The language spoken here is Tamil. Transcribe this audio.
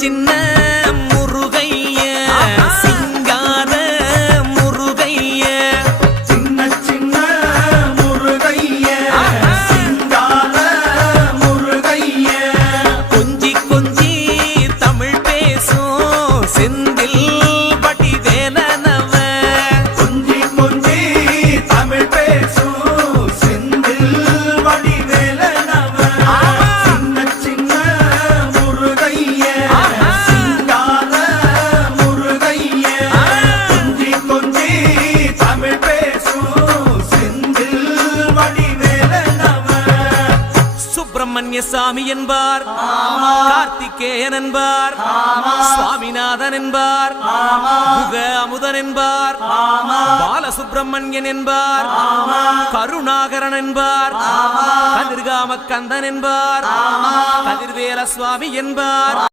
சின்ன முருகைய சிங்கார முருகைய சின்ன முருகைய சிங்கார முருகைய கொஞ்சி கொஞ்சி தமிழ் பேசும் செந்தில் வடிவேலனவ கொஞ்சி கொஞ்சி தமிழ் பேசும் செந்தில் வடிவேலனவ சின்ன முருகைய சிங்கார முருகைய கொஞ்சி கொஞ்சி தமிழ் பேசும் செந்தில் வடிவேலனவ சுப்பிரமணிய சாமி என்பார், கார்த்திகேயன் என்பார், சுவாமிநாதன் என்பார், முக அமுதன் என்பார், பாலசுப்பிரமணியன் என்பார், கருணாகரன் என்பார், கதிர்காம கந்தன் என்பார், கதிர்வேல சுவாமி என்பார்.